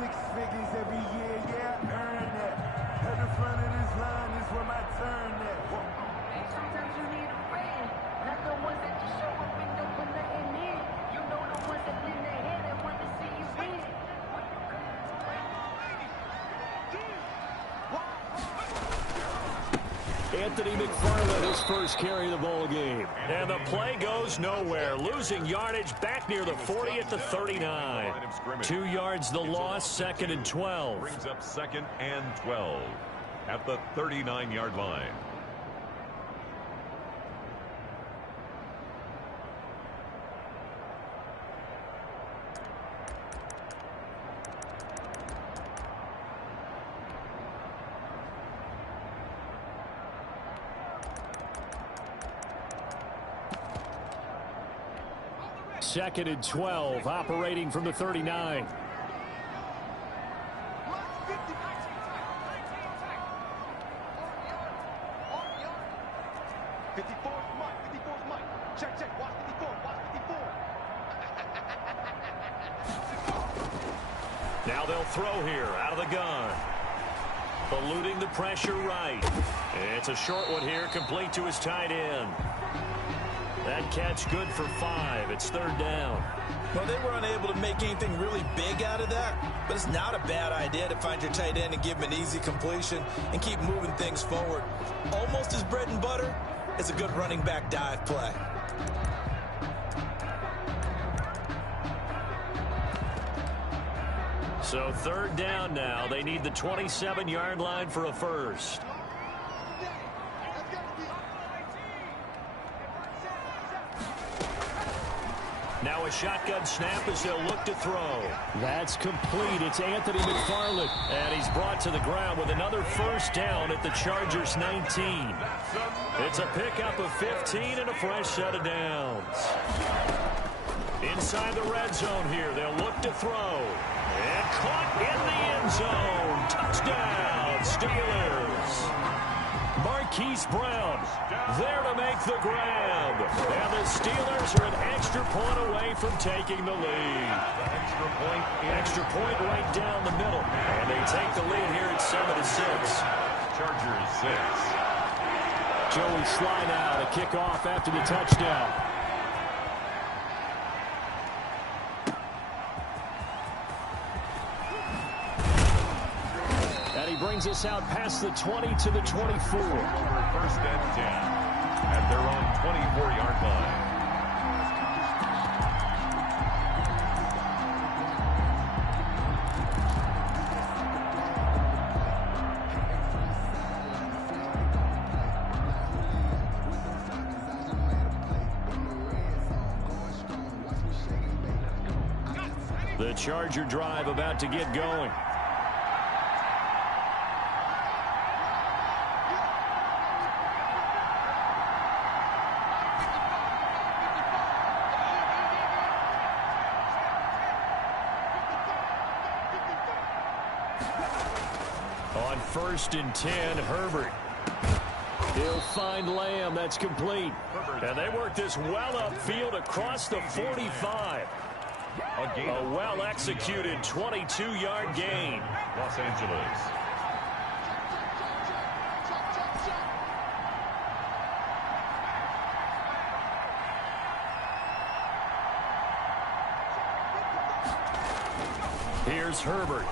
six figures every year, yeah, earn that. At the front of this line is where my turn at. Sometimes you need a friend, not the ones that just show up and don't put nothing in. You know the ones that lend their hand and want to see you win. Anthony McFarland, his first carry of the ball game. And the play goes nowhere. Losing yardage back near the 40 at the 39. 2 yards the loss, 2nd and 12. Brings up 2nd and 12 at the 39-yard line. Second and 12, operating from the 39. Now they'll throw here out of the gun. Eluding the pressure right. It's a short one here, complete to his tight end. That catch good for 5. It's 3rd down. Well, they were unable to make anything really big out of that, but it's not a bad idea to find your tight end and give him an easy completion and keep moving things forward. Almost his bread and butter is a good running back dive play. So 3rd down now. They need the 27-yard line for a first. Now a shotgun snap as they'll look to throw. That's complete. It's Anthony McFarland. And he's brought to the ground with another first down at the Chargers 19. It's a pickup of 15 and a fresh set of downs. Inside the red zone here, they'll look to throw. And caught in the end zone. Touchdown, Steelers. Marquise Brown there to make the grab. And the Steelers are an extra point away from taking the lead. Extra point right down the middle. And they take the lead here at 7-6. Chargers 6. Joey Sly now to kick off after the touchdown. Brings us out past the 20 to the 24. 1st and 10 at their own 24-yard line. The Charger drive about to get going. On 1st and 10, Herbert. He'll find Lamb. That's complete. And they work this well upfield across the 45. A well-executed 22-yard gain. Los Angeles. Here's Herbert.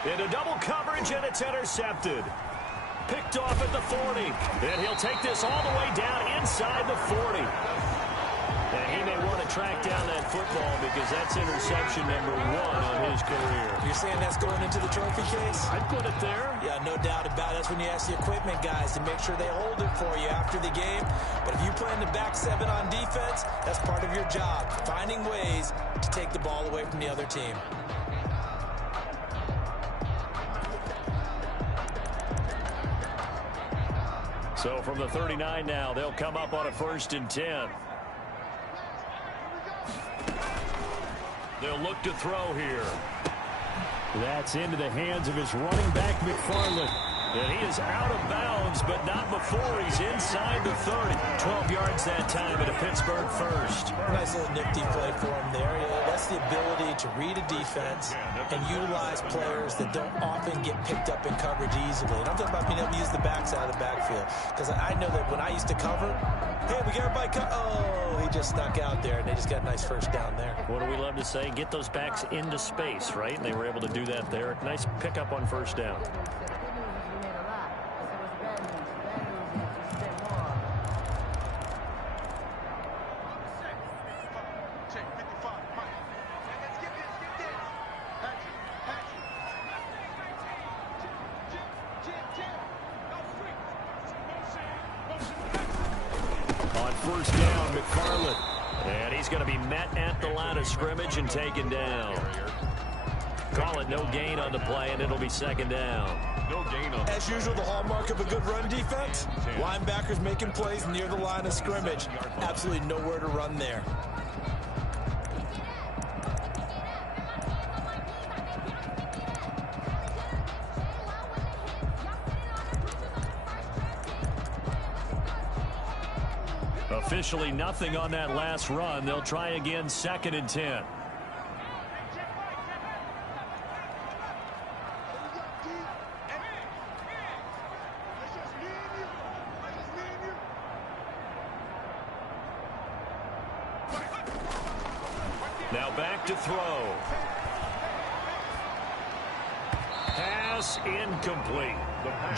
Into double coverage, and it's intercepted. Picked off at the 40. And he'll take this all the way down inside the 40. And he may want to track down that football because that's interception number 1 on his career. You're saying that's going into the trophy case? I'd put it there. Yeah, no doubt about it. That's when you ask the equipment guys to make sure they hold it for you after the game. But if you play in the back 7 on defense, that's part of your job, finding ways to take the ball away from the other team. So from the 39 now, they'll come up on a 1st and 10. They'll look to throw here. That's into the hands of his running back, McFarland. And he is out of bounds, but not before he's inside the 30. 12 yards that time at a Pittsburgh first. Nice little nifty play for him there. That's the ability to read a defense and utilize players that don't often get picked up in coverage easily. And I'm talking about being able to use the backside of the backfield. Because I know that when I used to cover, hey, we got everybody oh, he just snuck out there, and they just got a nice first down there. What do we love to say? Get those backs into space, right? And they were able to do that there. Nice pickup on first down. First down, McFarland. And he's going to be met at the line of scrimmage and taken down. Call it no gain on the play, and it'll be second down. No gain on. As usual, the hallmark of a good run defense. Linebackers making plays near the line of scrimmage. Absolutely nowhere to run there. Officially nothing on that last run. They'll try again, 2nd and 10. Now back to throw. Pass incomplete.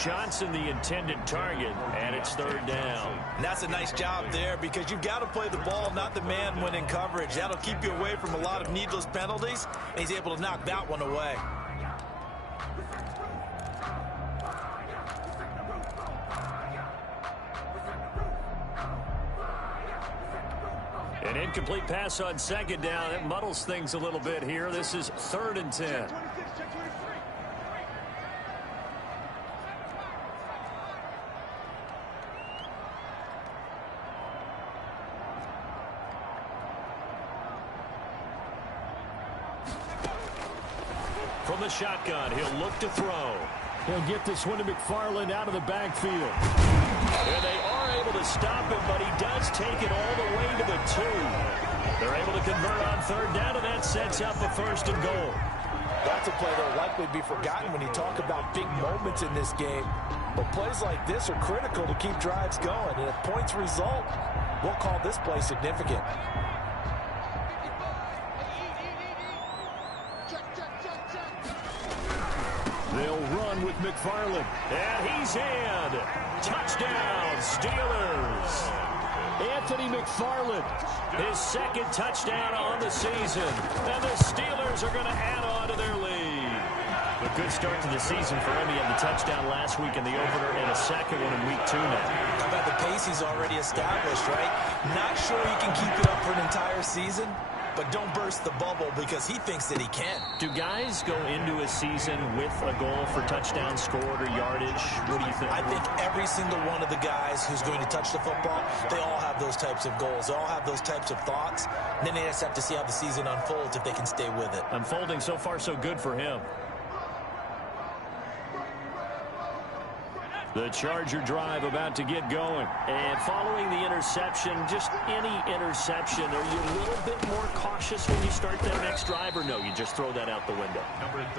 Johnson the intended target, and it's 3rd down. And that's a nice job there because you've got to play the ball, not the man when in coverage. That'll keep you away from a lot of needless penalties, and he's able to knock that one away. An incomplete pass on 2nd down. It muddles things a little bit here. This is 3rd and 10. From the shotgun, he'll look to throw. He'll get this one to McFarland out of the backfield. And they are able to stop him, but he does take it all the way to the 2. They're able to convert on 3rd down, and that sets up a 1st and goal. That's a play that will likely be forgotten when you talk about big moments in this game. But plays like this are critical to keep drives going. And if points result, we'll call this play significant. They'll run with McFarland. And he's in. Touchdown, Steelers. Anthony McFarland, his 2nd touchdown on the season. And the Steelers are going to add on to their lead. A good start to the season for him. He had the touchdown last week in the opener and a 2nd one in week 2 now. How about the pace he's already established, right? Not sure he can keep it up for an entire season, but don't burst the bubble because he thinks that he can. Do guys go into a season with a goal for touchdown scored or yardage? What do you think? I think every single one of the guys who's going to touch the football, they all have those types of goals. They all have those types of thoughts. And then they just have to see how the season unfolds if they can stay with it. Unfolding so far so good for him. The Charger drive about to get going. And following the interception, just any interception, are you a little bit more cautious when you start that next drive, or no, you just throw that out the window?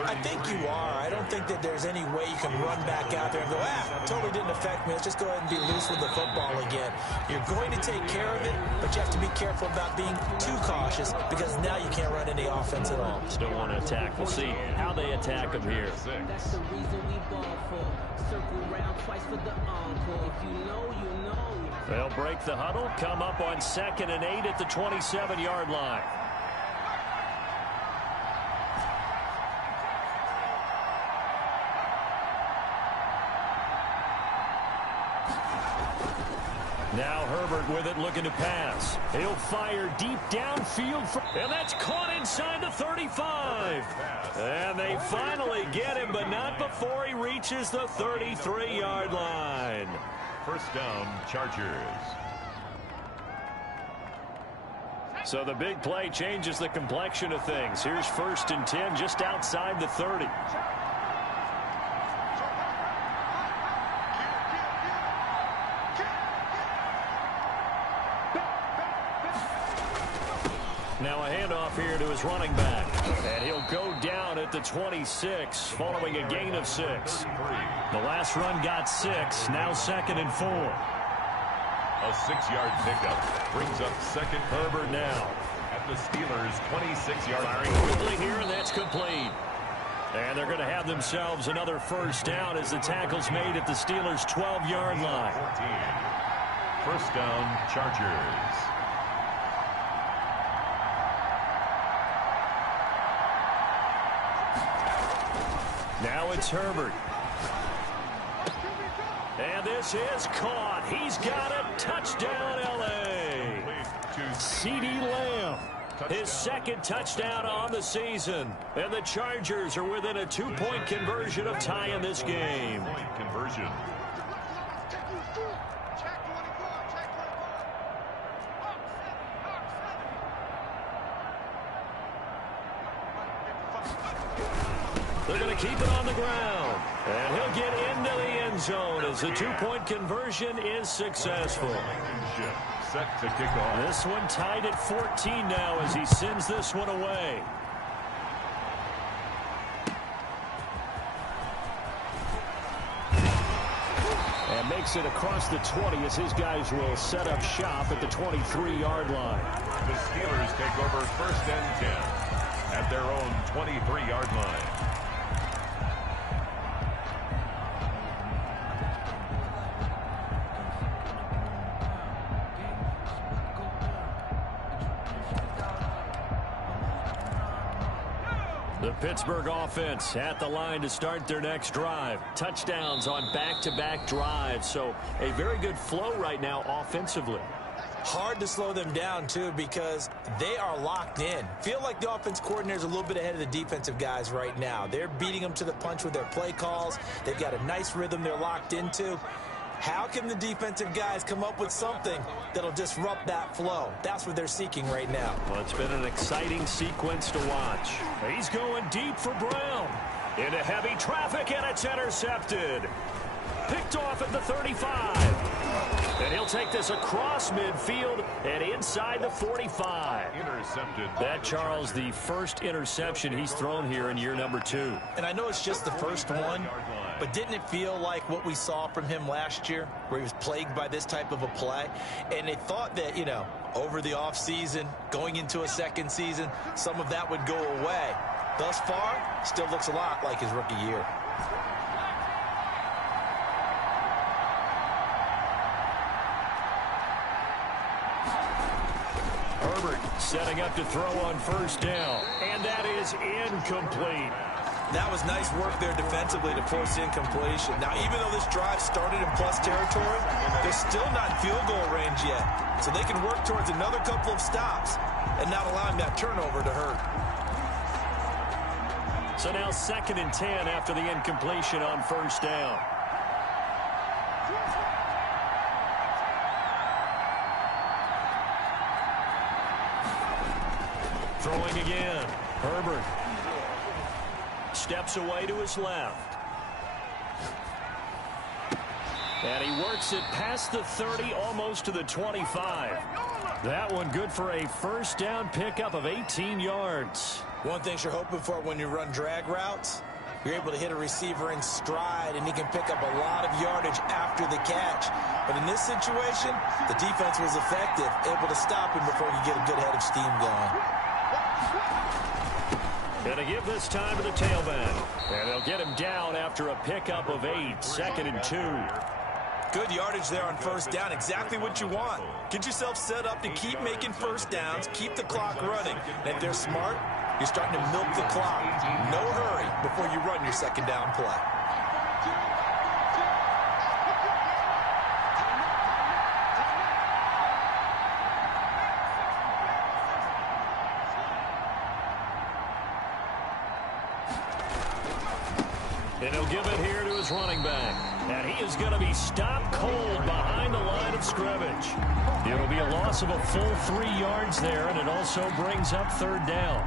I think you are. I don't think that there's any way you can run back out there and go, totally didn't affect me. Let's just go ahead and be loose with the football again. You're going to take care of it, but you have to be careful about being too cautious because now you can't run any offense at all. Still want to attack. We'll see how they attack him here. That's the reason we ball for. Circle round twice for the encore. If you know, you know. They'll break the huddle, come up on 2nd and 8 at the 27-yard line. Now Herbert with it, looking to pass. He'll fire deep downfield, and that's caught inside the 35. And they finally get him, but not before he reaches the 33-yard line. First down, Chargers. So the big play changes the complexion of things. Here's 1st and 10 just outside the 30. Now a handoff here to his running back. And he'll go down at the 26 following a gain of 6. The last run got 6. Now 2nd and 4. A 6-yard pickup brings up second. Herbert now At the Steelers' 26-yard line. firing quickly here, and that's complete. And they're going to have themselves another first down as the tackle's made at the Steelers' 12-yard line. 14. First down, Chargers. Now it's Herbert. And this is caught. He's got it. Touchdown, L.A. CeeDee Lamb. His 2nd touchdown on the season. And the Chargers are within a 2-point conversion of tying this game. Point conversion. They're going to keep it on the ground. And he'll get into the end zone as the 2-point conversion is successful. Set to kick off. This one tied at 14 now as he sends this one away. And makes it across the 20 as his guys will set up shop at the 23-yard line. The Steelers take over 1st and 10 at their own 23-yard line. The Pittsburgh offense at the line to start their next drive. Touchdowns on back-to-back drives. So a very good flow right now offensively. Hard to slow them down, too, because they are locked in. Feel like the offense coordinator is a little bit ahead of the defensive guys right now. They're beating them to the punch with their play calls. They've got a nice rhythm they're locked into. How can the defensive guys come up with something that'll disrupt that flow? That's what they're seeking right now. Well, it's been an exciting sequence to watch. He's going deep for Brown. Into heavy traffic, and it's intercepted. Picked off at the 35. And he'll take this across midfield and inside the 45. Intercepted. That, Charles, the first interception he's thrown here in year number 2. And I know it's just the first one, but didn't it feel like what we saw from him last year, where he was plagued by this type of a play? And they thought that, you know, over the offseason, going into a second season, some of that would go away. Thus far, still looks a lot like his rookie year. Herbert setting up to throw on first down. And that is incomplete. That was nice work there defensively to force incompletion. Now, even though this drive started in plus territory, they're still not in field goal range yet. So they can work towards another couple of stops and not allowing that turnover to hurt. So now 2nd and 10 after the incompletion on first down. Throwing again. Herbert steps away to his left. And he works it past the 30, almost to the 25. That one good for a first down pickup of 18 yards. One thing you're hoping for when you run drag routes, you're able to hit a receiver in stride, and he can pick up a lot of yardage after the catch. But in this situation, the defense was effective, able to stop him before he could get a good head of steam going. Going to give this time to the tailback. And they'll get him down after a pickup of 8, 2nd and 2. Good yardage there on first down. Exactly what you want. Get yourself set up to keep making first downs, keep the clock running. And if they're smart, you're starting to milk the clock. No hurry before you run your second down play. And he'll give it here to his running back. And he is going to be stopped cold behind the line of scrimmage. It'll be a loss of a full 3 yards there, and it also brings up 3rd down.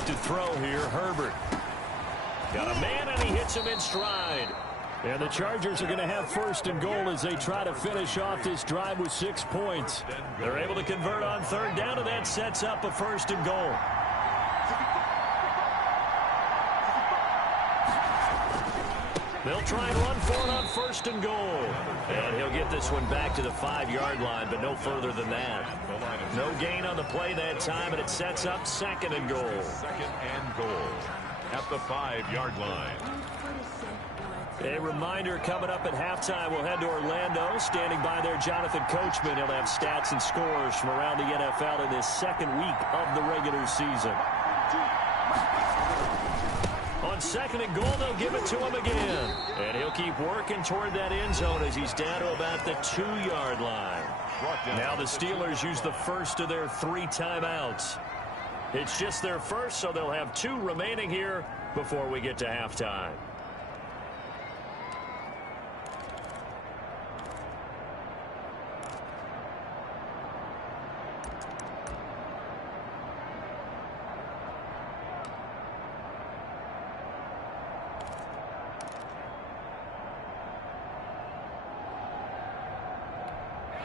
back to throw here. Herbert. Got a man, and he hits him in stride. And the Chargers are going to have first and goal as they try to finish off this drive with 6 points. They're able to convert on third down, and that sets up a first and goal. They'll try and run for it on first and goal. And he'll get this one back to the 5-yard line, but no further than that. No gain on the play that time, and it sets up second and goal. Second and goal at the 5-yard line. A reminder coming up at halftime, we'll head to Orlando. Standing by there, Jonathan Coachman. He'll have stats and scores from around the NFL in this second week of the regular season. On second and goal, they'll give it to him again. And he'll keep working toward that end zone as he's down to about the 2-yard line. Now the Steelers use the first of their 3 timeouts. It's just their first, so they'll have 2 remaining here before we get to halftime.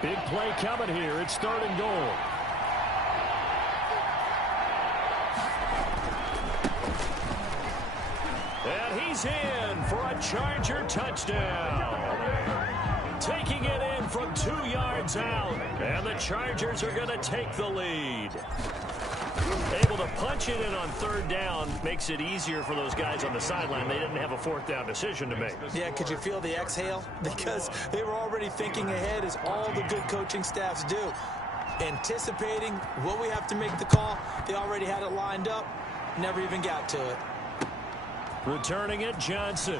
Big play coming here. It's third and goal. And he's in for a Charger touchdown. Taking it in from 2 yards out. And the Chargers are going to take the lead. Able to punch it in on third down makes it easier for those guys on the sideline. They didn't have a fourth down decision to make. Yeah, could you feel the exhale? Because they were already thinking ahead, as all the good coaching staffs do. Anticipating, will we have to make the call? They already had it lined up. Never even got to it. Returning it, Johnson.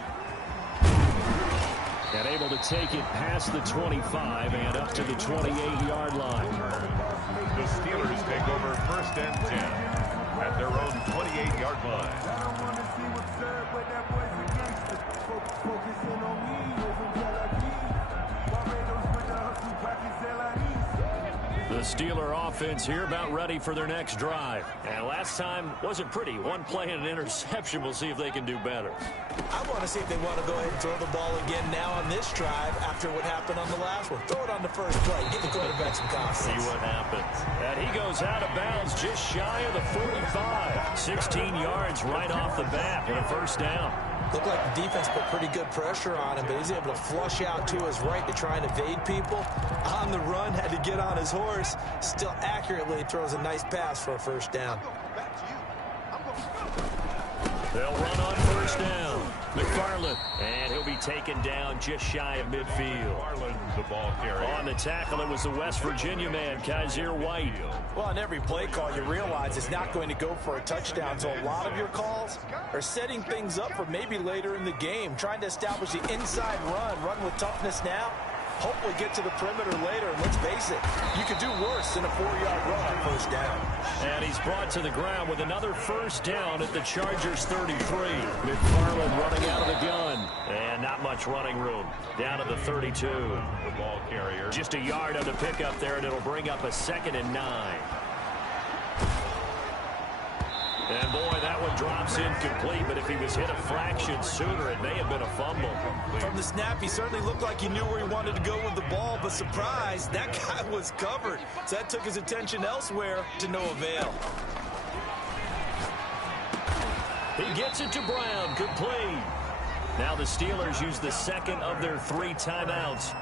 And able to take it past the 25 and up to the 28-yard line. The Steelers take over first and 10 at their own 28-yard line. I don't want to see what's up, but that boy's a gangster. Focusing on me, over Tel Aviv. Barbados with the hustle, pockets LIDs. The Steeler offense here about ready for their next drive. And last time wasn't pretty. One play and an interception. We'll see if they can do better. I want to see if they want to go ahead and throw the ball again now on this drive after what happened on the last one. Throw it on the first play. Give the quarterback some confidence. See what happens. And he goes out of bounds just shy of the 45. 16 yards right off the bat and a first down. Looked like the defense put pretty good pressure on him, but he's able to flush out to his right to try and evade people. On the run, had to get on his horse. Still accurately throws a nice pass for a first down. They'll run on first down. McFarland, and he'll be taken down just shy of midfield. The ball carrier. On the tackle, it was the West Virginia man, Kaiser White. Well, on every play call, you realize it's not going to go for a touchdown, so a lot of your calls are setting things up for maybe later in the game, trying to establish the inside run with toughness now. Hopefully get to the perimeter later, and let's face it, you could do worse than a 4-yard run on first down. And he's brought to the ground with another first down at the Chargers 33. McFarland running out of the gun. And not much running room. Down to the 32. The ball carrier. Just a yard on the pickup there, and it'll bring up a 2nd and 9. And boy, that one drops incomplete, but if he was hit a fraction sooner, it may have been a fumble. From the snap, he certainly looked like he knew where he wanted to go with the ball, but surprise, that guy was covered. So that took his attention elsewhere to no avail. He gets it to Brown, complete. Now the Steelers use the second of their 3 timeouts,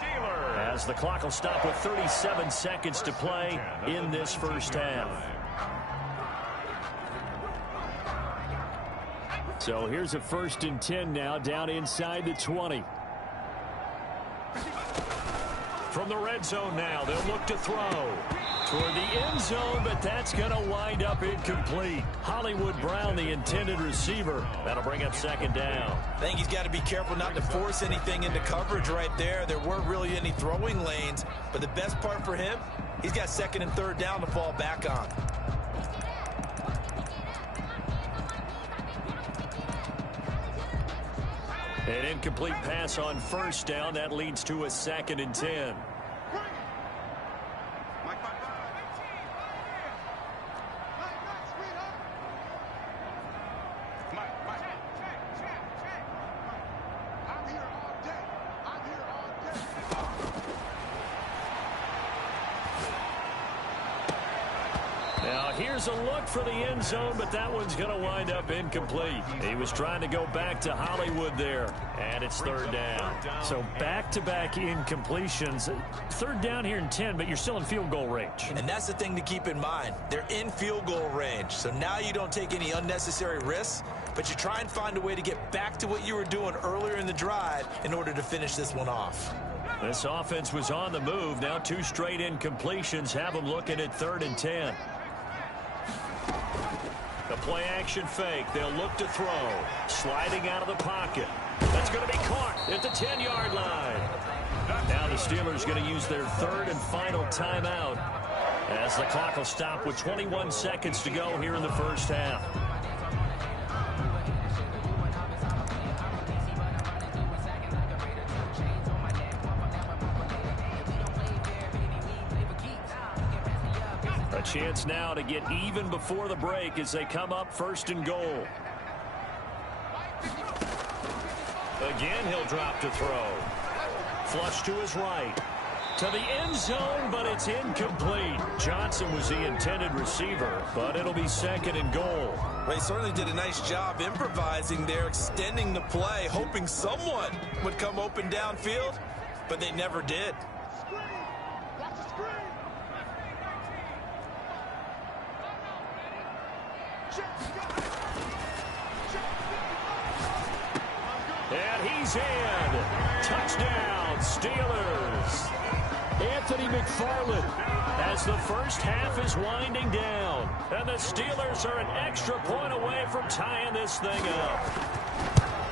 as the clock will stop with 37 seconds to play in this first half. So here's a 1st and 10 now, down inside the 20. From the red zone now, they'll look to throw toward the end zone, but that's going to wind up incomplete. Hollywood Brown, the intended receiver. That'll bring up 2nd down. I think he's got to be careful not to force anything into coverage right there. There weren't really any throwing lanes, but the best part for him, he's got 2nd and 3rd down to fall back on. An incomplete pass on first down. That leads to a 2nd and 10. Here's a look for the end zone, but that one's going to wind up incomplete. He was trying to go back to Hollywood there, and it's third down. So back-to-back incompletions. Third down here in 10, but you're still in field goal range. And that's the thing to keep in mind. They're in field goal range, so now you don't take any unnecessary risks, but you try and find a way to get back to what you were doing earlier in the drive in order to finish this one off. This offense was on the move. Now 2 straight incompletions have them looking at 3rd and 10. The play action fake. They'll look to throw. Sliding out of the pocket. That's going to be caught at the 10-yard line. Now the Steelers going to use their 3rd and final timeout as the clock will stop with 21 seconds to go here in the first half. A chance now to get even before the break as they come up 1st and goal. Again, he'll drop to throw. Flush to his right. To the end zone, but it's incomplete. Johnson was the intended receiver, but it'll be 2nd and goal. They certainly did a nice job improvising there, extending the play, hoping someone would come open downfield, but they never did. And he's in. Touchdown, Steelers. Anthony McFarland as the first half is winding down. And the Steelers are an extra point away from tying this thing up.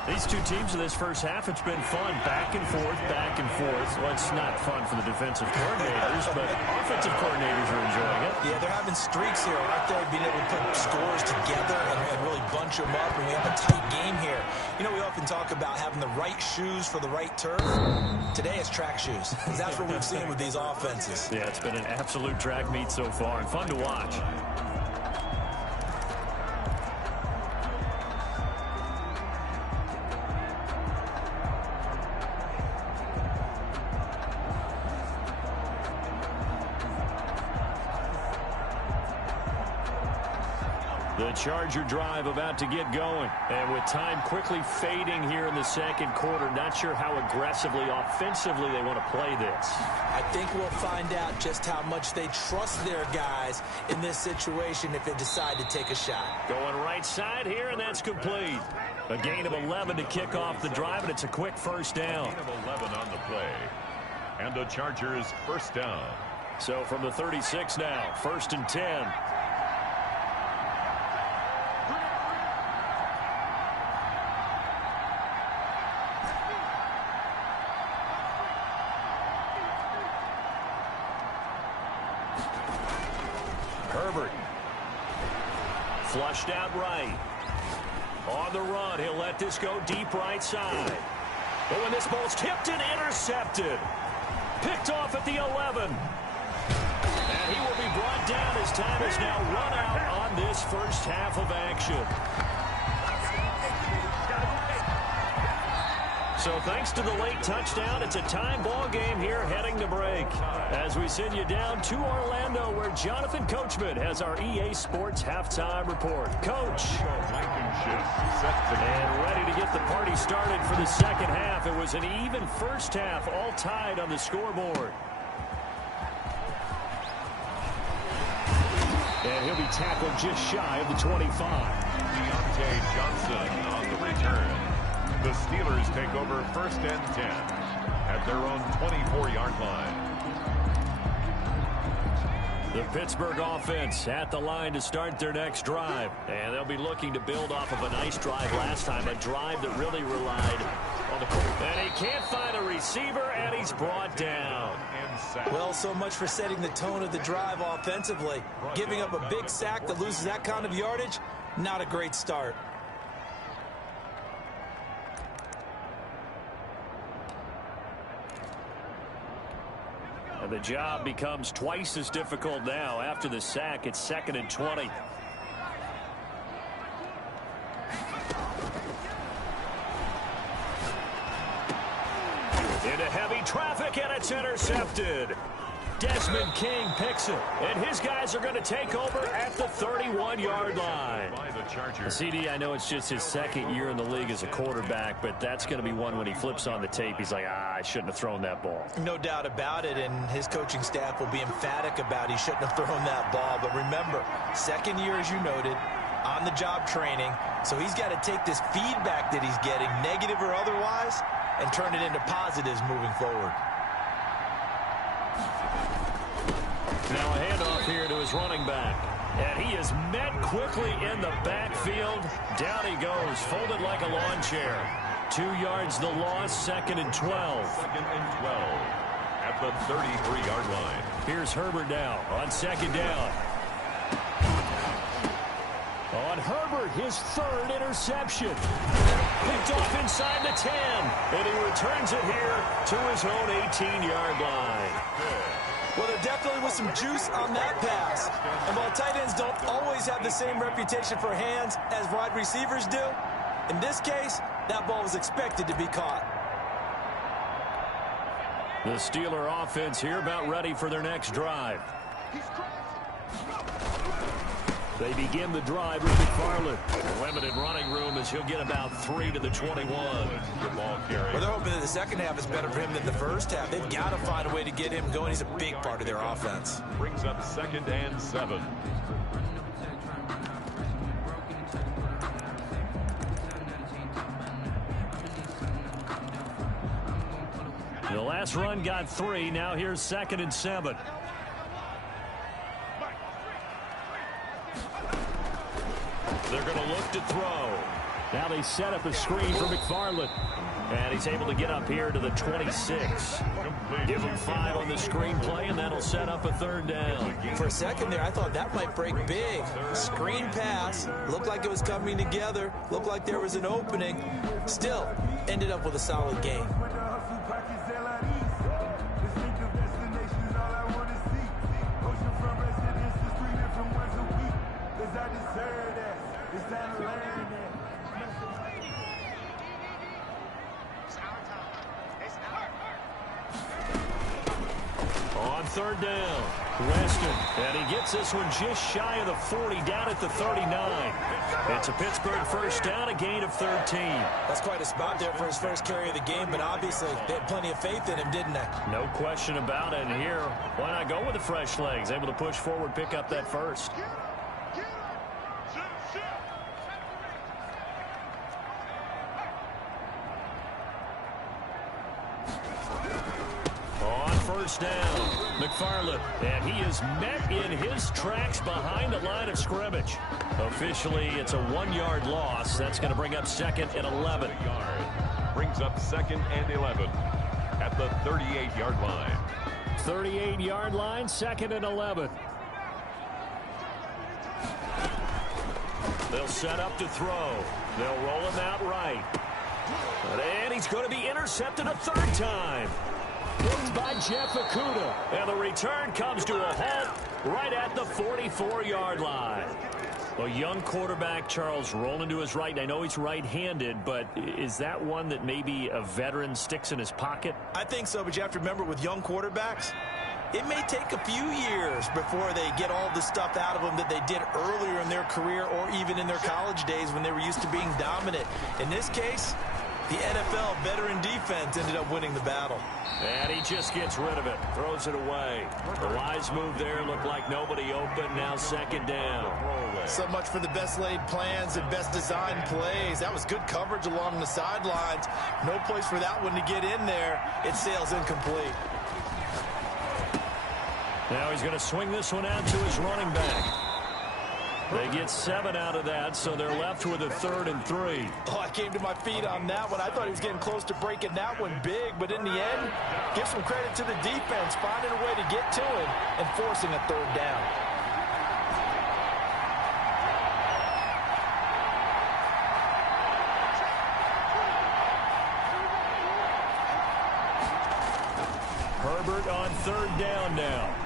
These two teams in this first half, it's been fun. Back and forth, back and forth. Well, it's not fun for the defensive coordinators, but offensive coordinators are enjoying it. Yeah, they're having streaks here, aren't they? Being able to put scores together and really bunch them up, and we have a tight game here. You know, we often talk about having the right shoes for the right turf. Today it's track shoes. That's what we've seen with these offenses. Yeah, it's been an absolute track meet so far, and fun to watch. The Charger drive about to get going. And with time quickly fading here in the second quarter, not sure how aggressively, offensively they want to play this. I think we'll find out just how much they trust their guys in this situation if they decide to take a shot. Going right side here, and that's complete. A gain of 11 to kick off the drive, and it's a quick first down. Gain of 11 on the play. And the Chargers first down. So from the 36 now, 1st and 10. Herbert. Flushed out right. On the run, he'll let this go deep right side. But when this ball's tipped and intercepted. Picked off at the 11. And he will be brought down as time is now run out on this first half of action. So thanks to the late touchdown, it's a tie ball game here heading to break. As we send you down to Orlando, where Jonathan Coachman has our EA Sports halftime report. Coach. And ready to get the party started for the second half. It was an even first half, all tied on the scoreboard. And he'll be tackled just shy of the 25. Deontay Johnson on the return. The Steelers take over 1st and 10 at their own 24-yard line. The Pittsburgh offense at the line to start their next drive. And they'll be looking to build off of a nice drive last time, a drive that really relied on the quarterback. And he can't find a receiver, and he's brought down. Well, so much for setting the tone of the drive offensively. Giving up a big sack that loses that kind of yardage, not a great start. And the job becomes twice as difficult now. After the sack, it's 2nd and 20. Into heavy traffic, and it's intercepted. Desmond King picks it, and his guys are going to take over at the 31-yard line. CD, I know it's just his second year in the league as a quarterback, but that's going to be one when he flips on the tape. He's like, I shouldn't have thrown that ball. No doubt about it, and his coaching staff will be emphatic about he shouldn't have thrown that ball. But remember, second year, as you noted, on-the-job training, so he's got to take this feedback that he's getting, negative or otherwise, and turn it into positives moving forward. Now a handoff here to his running back. And he is met quickly in the backfield. Down he goes, folded like a lawn chair. 2 yards the loss, 2nd and 12. 2nd and 12 at the 33-yard line. Here's Herbert now on 2nd down. On Herbert, his 3rd interception. Picked off inside the 10. And he returns it here to his own 18-yard line. Well, there definitely was some juice on that pass. And while tight ends don't always have the same reputation for hands as wide receivers do, in this case, that ball was expected to be caught. The Steeler offense here about ready for their next drive. They begin the drive with McFarland. Limited running room as he'll get about 3 to the 21. Good ball carry. Well, they're hoping that the second half is better for him than the first half. They've got to find a way to get him going. He's a big part of their offense. Brings up 2nd and 7. The last run got 3. Now here's 2nd and 7. They're going to look to throw. Now they set up a screen for McFarland. And he's able to get up here to the 26. Give him 5 on the screen play, and that'll set up a 3rd down. For a second there, I thought that might break big. Screen pass. Looked like it was coming together. Looked like there was an opening. Still, ended up with a solid game. On 3rd down, Weston, and he gets this one just shy of the 40, down at the 39. It's a Pittsburgh 1st down, a gain of 13. That's quite a spot there for his first carry of the game, but obviously they had plenty of faith in him, didn't they? No question about it. And here, why not go with the fresh legs? Able to push forward, pick up that 1st. On 1st down, McFarland, and he is met in his tracks behind the line of scrimmage. Officially, it's a 1-yard loss. That's going to bring up 2nd and 11. Brings up 2nd and 11 at the 38-yard line. 38-yard line, 2nd and 11. They'll set up to throw. They'll roll him out right. And he's going to be intercepted a 3rd time. Picked by Jeff Okudah. And the return comes to a halt right at the 44-yard line. A young quarterback, Charles, rolling to his right. I know he's right-handed, but is that one that maybe a veteran sticks in his pocket? I think so, but you have to remember with young quarterbacks, it may take a few years before they get all the stuff out of them that they did earlier in their career or even in their college days when they were used to being dominant. In this case, the NFL veteran defense ended up winning the battle. And he just gets rid of it, throws it away. The wise move there, looked like nobody open, now 2nd down. So much for the best laid plans and best designed plays. That was good coverage along the sidelines. No place for that one to get in there. It sails incomplete. Now he's going to swing this one out to his running back. They get 7 out of that, so they're left with a 3rd and 3. Oh, I came to my feet on that one. I thought he was getting close to breaking that one big, but in the end, give some credit to the defense, finding a way to get to him and forcing a 3rd down. Herbert on 3rd down now.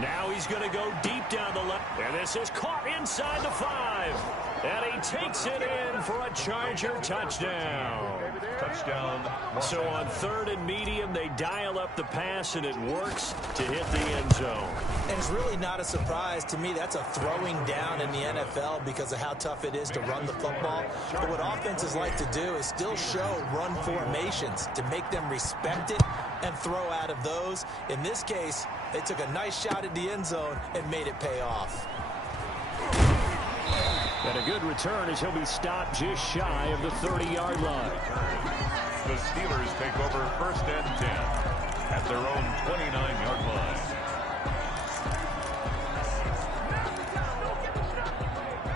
Now he's going to go deep down the left. And this is caught inside the 5. And he takes it in for a Charger touchdown. Touchdown. So on 3rd and medium, they dial up the pass, and it works to hit the end zone. And it's really not a surprise to me. That's a throwing down in the NFL because of how tough it is to run the football. But what offenses like to do is still show run formations to make them respect it and throw out of those. In this case, they took a nice shot at the end zone and made it pay off. And a good return as he'll be stopped just shy of the 30-yard line. The Steelers take over 1st and 10 at their own 29-yard line.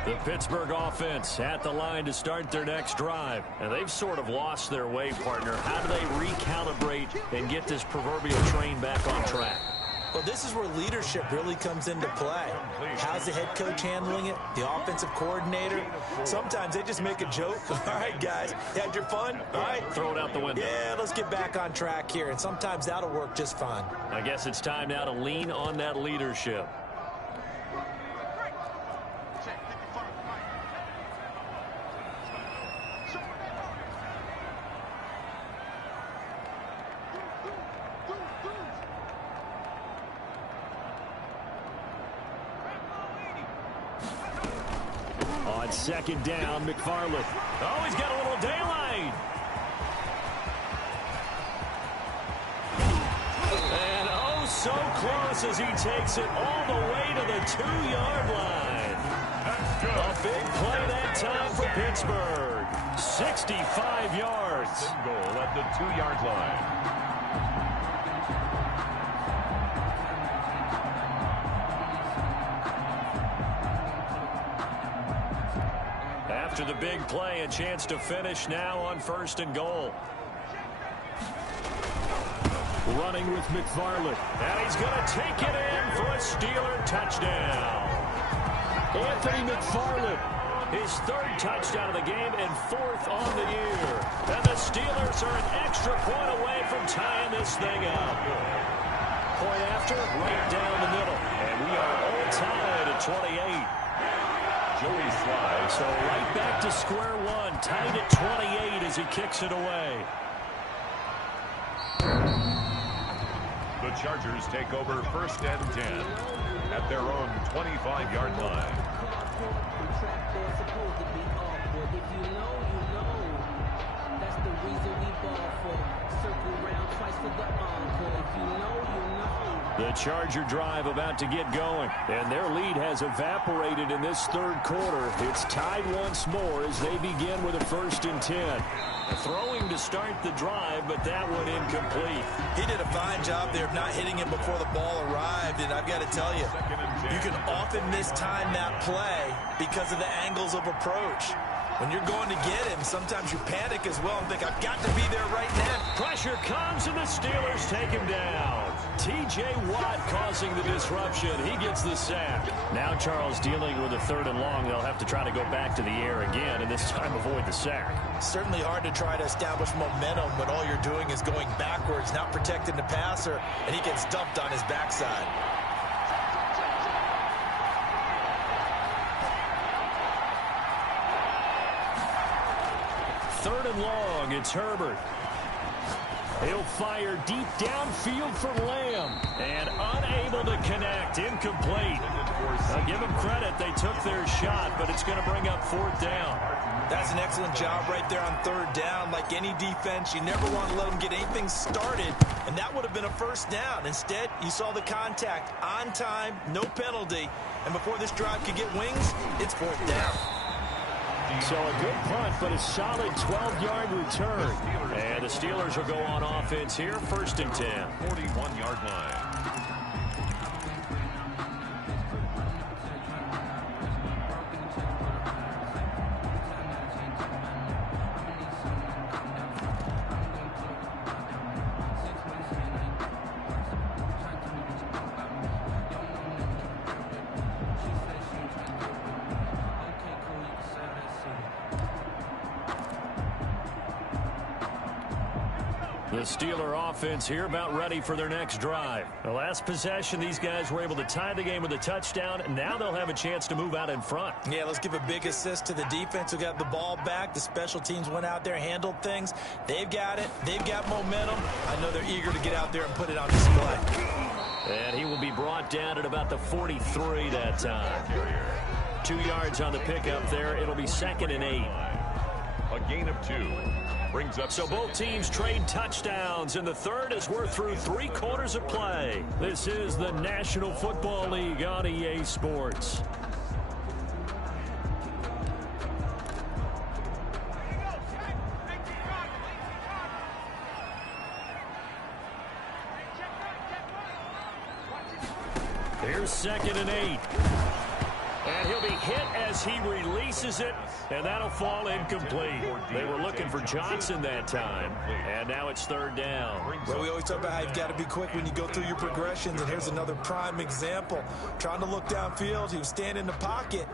The Pittsburgh offense at the line to start their next drive. And they've sort of lost their way, partner. How do they recalibrate and get this proverbial train back on track? Well, this is where leadership really comes into play. How's the head coach handling it? The offensive coordinator? Sometimes they just make a joke. All right, guys, had your fun? All right. Throw it out the window. Yeah, let's get back on track here. And sometimes that'll work just fine. I guess it's time now to lean on that leadership. On 2nd down, McFarland. Oh, he's got a little daylight. And oh, so close as he takes it all the way to the 2-yard line. A big play that time for Pittsburgh. 65 yards. Goal at the 2-yard line. After the big play, a chance to finish now on 1st and goal. Running with McFarland. And he's going to take it in for a Steeler touchdown. Anthony McFarland, his 3rd touchdown of the game and 4th on the year. And the Steelers are an extra point away from tying this thing up. Point after, right down the middle. And we are all tied at 28. Joey slides. So right back to square one, tied at 28 as he kicks it away. The Chargers take over 1st and 10 at their own 25-yard line. That's the reason we ball for. Circle round twice for the encore. If you know, you know. The Charger drive about to get going, and their lead has evaporated in this 3rd quarter. It's tied once more as they begin with a 1st and 10. Throwing to start the drive, but that one incomplete. He did a fine job there of not hitting it before the ball arrived, and I've got to tell you, you can often mistime that play because of the angles of approach. When you're going to get him, sometimes you panic as well and think, I've got to be there right now. Pressure comes, and the Steelers take him down. T.J. Watt causing the disruption. He gets the sack. Now Charles dealing with a 3rd and long. They'll have to try to go back to the air again, and this time avoid the sack. Certainly hard to try to establish momentum when all you're doing is going backwards, not protecting the passer, and he gets dumped on his backside. Third and long, it's Herbert. He'll fire deep downfield for Lamb. And unable to connect, incomplete. Now give them credit, they took their shot, but it's going to bring up 4th down. That's an excellent job right there on 3rd down. Like any defense, you never want to let them get anything started, and that would have been a 1st down. Instead, you saw the contact on time, no penalty, and before this drive could get wings, it's 4th down. So a good punt, but a solid 12-yard return. And the Steelers will go on offense here, 1st and 10. 41-yard line. The Steeler offense here about ready for their next drive. The last possession, these guys were able to tie the game with a touchdown. Now they'll have a chance to move out in front. Yeah, let's give a big assist to the defense who got the ball back. The special teams went out there, handled things. They've got it. They've got momentum. I know they're eager to get out there and put it on display. And he will be brought down at about the 43 that time. 2 yards on the pickup there. It'll be 2nd and 8. A gain of 2. Brings up so both teams trade touchdowns in the third as we're through 3 quarters of play. This is the National Football League on EA Sports. Here's 2nd and 8. And he'll be hit as he releases it, and that'll fall incomplete. They were looking for Johnson that time, and now it's 3rd down. Well, we always talk about how you've got to be quick when you go through your progressions, and here's another prime example. Trying to look downfield, he was standing in the pocket,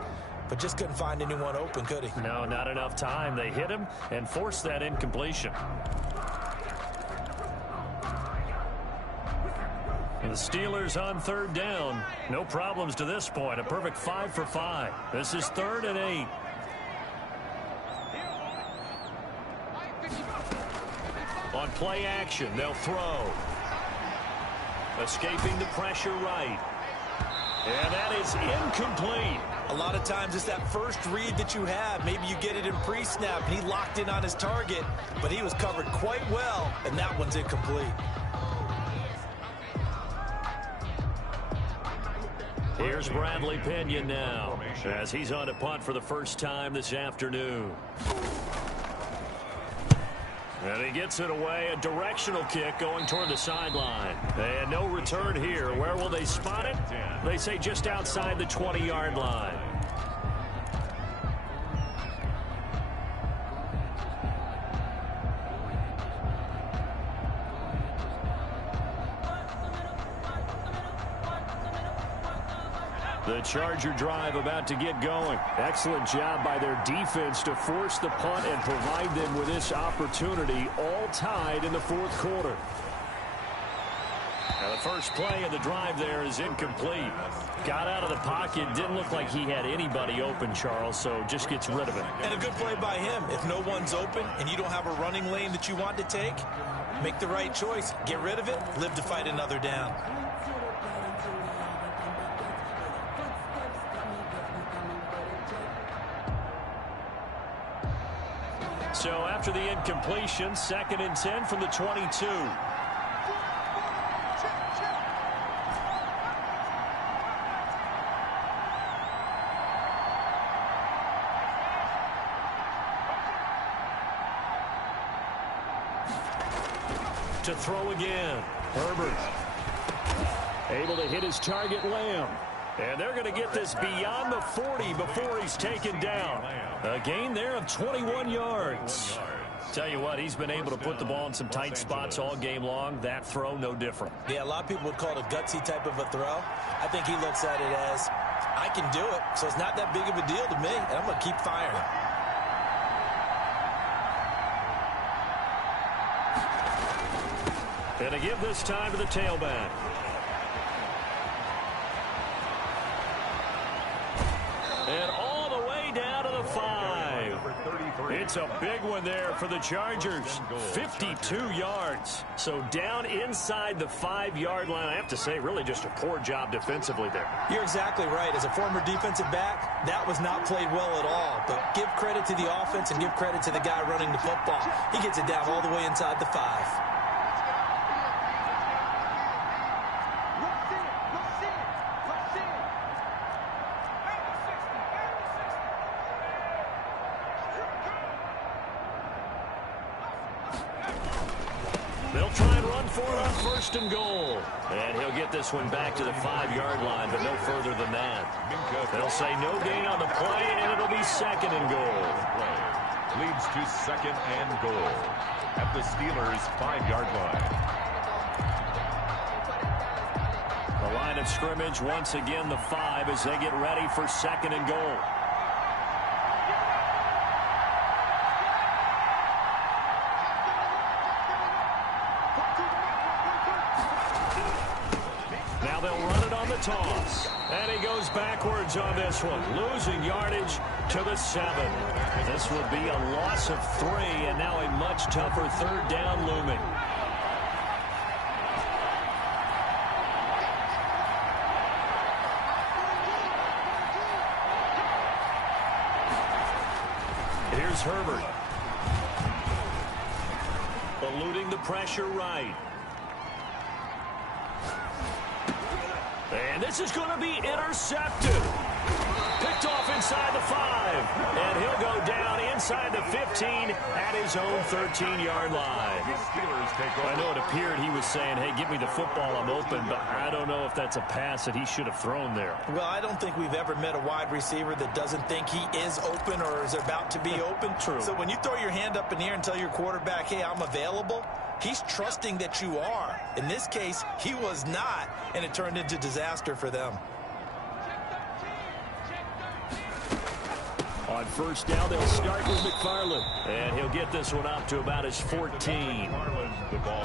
but just couldn't find anyone open, could he? No, not enough time. They hit him and forced that incompletion. The Steelers on 3rd down. No problems to this point. A perfect 5 for 5. This is 3rd and 8. On play action, they'll throw. Escaping the pressure right. And that is incomplete. A lot of times it's that first read that you have. Maybe you get it in pre-snap, and he locked in on his target, but he was covered quite well, and that one's incomplete. Here's Bradley Pinion now, as he's on to punt for the first time this afternoon. And he gets it away, a directional kick going toward the sideline. And no return here. Where will they spot it? They say just outside the 20-yard line. The Charger drive about to get going. Excellent job by their defense to force the punt and provide them with this opportunity, all tied in the 4th quarter. Now the first play of the drive there is incomplete. Got out of the pocket, didn't look like he had anybody open, Charles, so just gets rid of it. And a good play by him. If no one's open and you don't have a running lane that you want to take, make the right choice. Get rid of it, live to fight another down. So after the incompletion, 2nd and 10 from the 22. To throw again. Herbert. Able to hit his target, Lamb. And they're going to get this beyond the 40 before he's taken down. A gain there of 21 yards. Tell you what, he's been able to put the ball in some tight spots all game long. That throw, no different. Yeah, a lot of people would call it a gutsy type of a throw. I think he looks at it as, I can do it, so it's not that big of a deal to me, and I'm going to keep firing. And to give this time to the tailback. And all the way down to the 5. It's a big one there for the Chargers. 52 yards. So down inside the 5-yard line. I have to say, really just a poor job defensively there. You're exactly right. As a former defensive back, that was not played well at all. But give credit to the offense and give credit to the guy running the football. He gets it down all the way inside the 5. They'll try and run for it on 1st and goal. And he'll get this one back to the 5-yard line, but no further than that. They'll say no gain on the play, and it'll be 2nd and goal. Leads to 2nd and goal at the Steelers' 5-yard line. The line of scrimmage, once again, the 5 as they get ready for 2nd and goal. Now they'll run it on the toss. And he goes backwards on this one, losing yardage to the 7. This will be a loss of 3, and now a much tougher third down looming. Here's Herbert. Eluding the pressure right. And this is going to be intercepted. Picked off inside the 5. And he'll go down inside the 15 at his own 13-yard line. I know it appeared he was saying, hey, give me the football, I'm open, but I don't know if that's a pass that he should have thrown there. Well, I don't think we've ever met a wide receiver that doesn't think he is open or is about to be open. True. So when you throw your hand up in the air and tell your quarterback, hey, I'm available, he's trusting that you are. In this case, he was not, and it turned into disaster for them. On first down, they'll start with McFarland. And he'll get this one up to about his 14.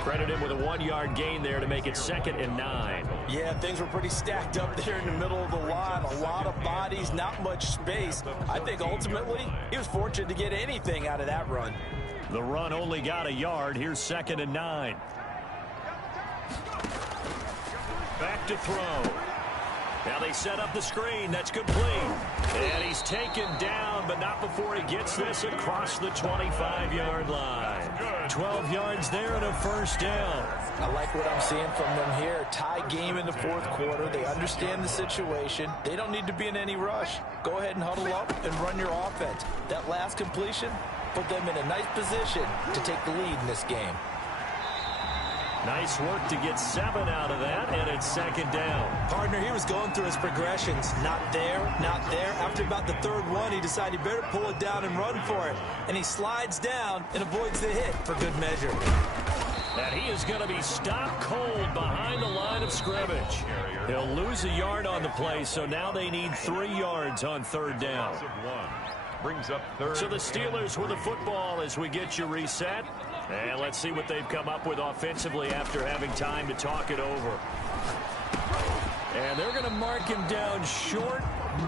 Credit him with a 1-yard gain there to make it 2nd and 9. Yeah, things were pretty stacked up there in the middle of the line. A lot of bodies, not much space. I think ultimately he was fortunate to get anything out of that run. The run only got a yard. Here's 2nd and 9. Back to throw. Now they set up the screen. That's complete. And he's taken down, but not before he gets this across the 25-yard line. 12 yards there and a first down. I like what I'm seeing from them here. Tie game in the 4th quarter. They understand the situation. They don't need to be in any rush. Go ahead and huddle up and run your offense. That last completion put them in a nice position to take the lead in this game. Nice work to get 7 out of that, and it's 2nd down. Partner, he was going through his progressions. Not there, not there. After about the 3rd one, he decided he better pull it down and run for it. And he slides down and avoids the hit for good measure. And he is going to be stopped cold behind the line of scrimmage. He'll lose a yard on the play, so now they need 3 yards on 3rd down. Brings up 3rd. So the Steelers with the football as we get you reset. And let's see what they've come up with offensively after having time to talk it over. And they're going to mark him down short,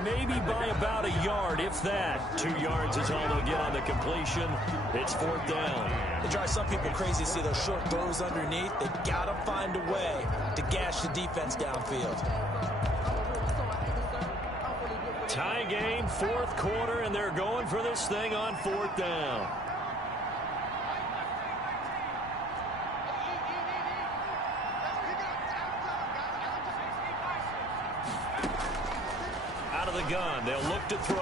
maybe by about a yard, if that. 2 yards is all they'll get on the completion. It's 4th down. It drives some people crazy to see those short throws underneath. They got to find a way to gash the defense downfield. Tie game, 4th quarter, and they're going for this thing on 4th down. Out of the gun, they'll look to throw.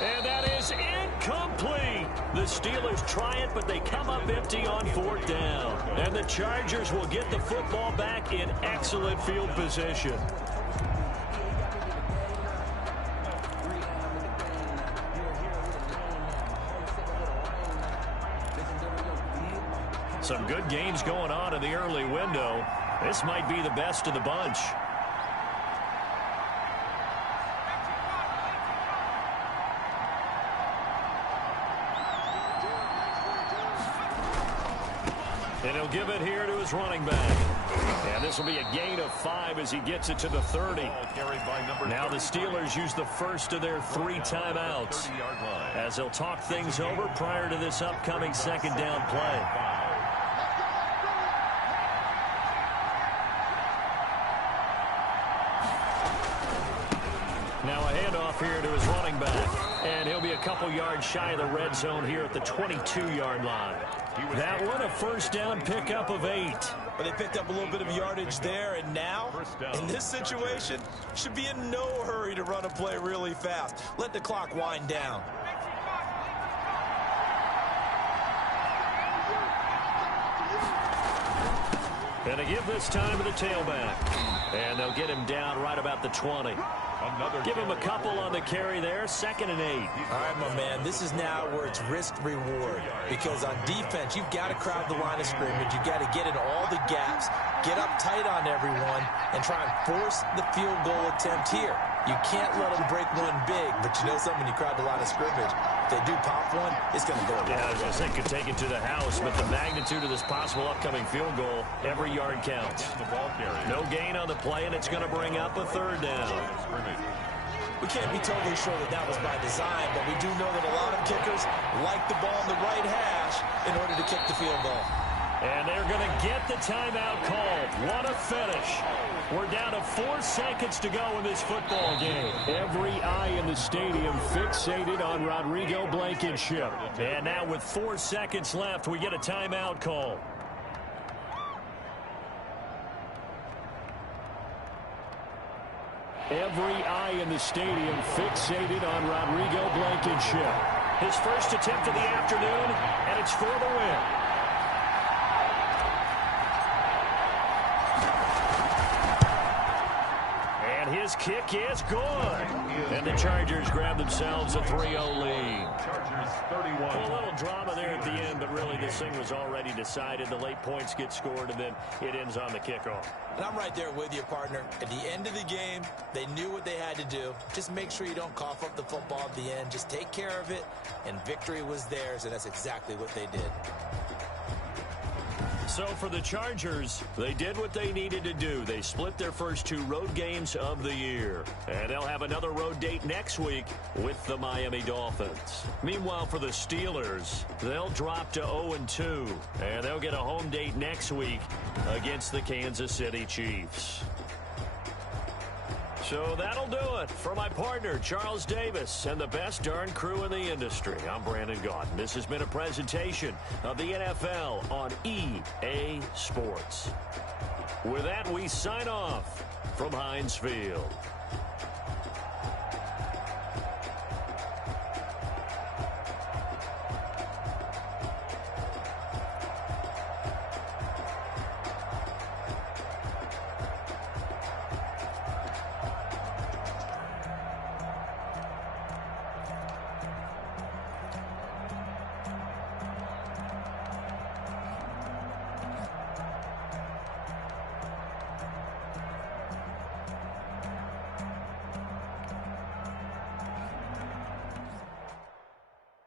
And that is incomplete. The Steelers try it, but they come up empty on 4th down. And the Chargers will get the football back in excellent field position. Some good games going on in the early window. This might be the best of the bunch. And he'll give it here to his running back. And this will be a gain of 5 as he gets it to the 30. Now the Steelers use the first of their 3 timeouts as they'll talk things over prior to this upcoming 2nd down play. Now a handoff here to his running back. And he'll be a couple yards shy of the red zone here at the 22-yard line. That one, a first down pickup of 8. But they picked up a little bit of yardage there, and now, in this situation, should be in no hurry to run a play really fast. Let the clock wind down. And they give this time to the tailback. And they'll get him down right about the 20. Give him a couple on the carry there, 2nd and 8. All right, my man, this is now where it's risk-reward. Because on defense, you've got to crowd the line of scrimmage. You've got to get in all the gaps, get up tight on everyone, and try and force the field goal attempt here. You can't let them break one big, but you know something, when you crowd the line of scrimmage, If they do pop one, it's going to go. Yeah, I was going to say, could take it to the house, but the magnitude of this possible upcoming field goal, every yard counts. No gain on the play, and it's going to bring up a third down. We can't be totally sure that that was by design, but we do know that a lot of kickers like the ball in the right hash in order to kick the field goal. And they're going to get the timeout called. What a finish. We're down to 4 seconds to go in this football game. Every eye in the stadium fixated on Rodrigo Blankenship. And now with 4 seconds left, we get a timeout call. Every eye in the stadium fixated on Rodrigo Blankenship. His first attempt of the afternoon, and it's for the win. And his kick is good. And the Chargers grab themselves a 3-0 lead. Chargers 31. Well, a little drama there at the end, but really this thing was already decided. The late points get scored, and then it ends on the kickoff. And I'm right there with you, partner. At the end of the game, they knew what they had to do. Just make sure you don't cough up the football at the end. Just take care of it, and victory was theirs, and that's exactly what they did. So for the Chargers, they did what they needed to do. They split their first 2 road games of the year. And they'll have another road date next week with the Miami Dolphins. Meanwhile, for the Steelers, they'll drop to 0-2. And they'll get a home date next week against the Kansas City Chiefs. So that'll do it for my partner, Charles Davis, and the best darn crew in the industry. I'm Brandon Gaudin. This has been a presentation of the NFL on EA Sports. With that, we sign off from Heinz Field.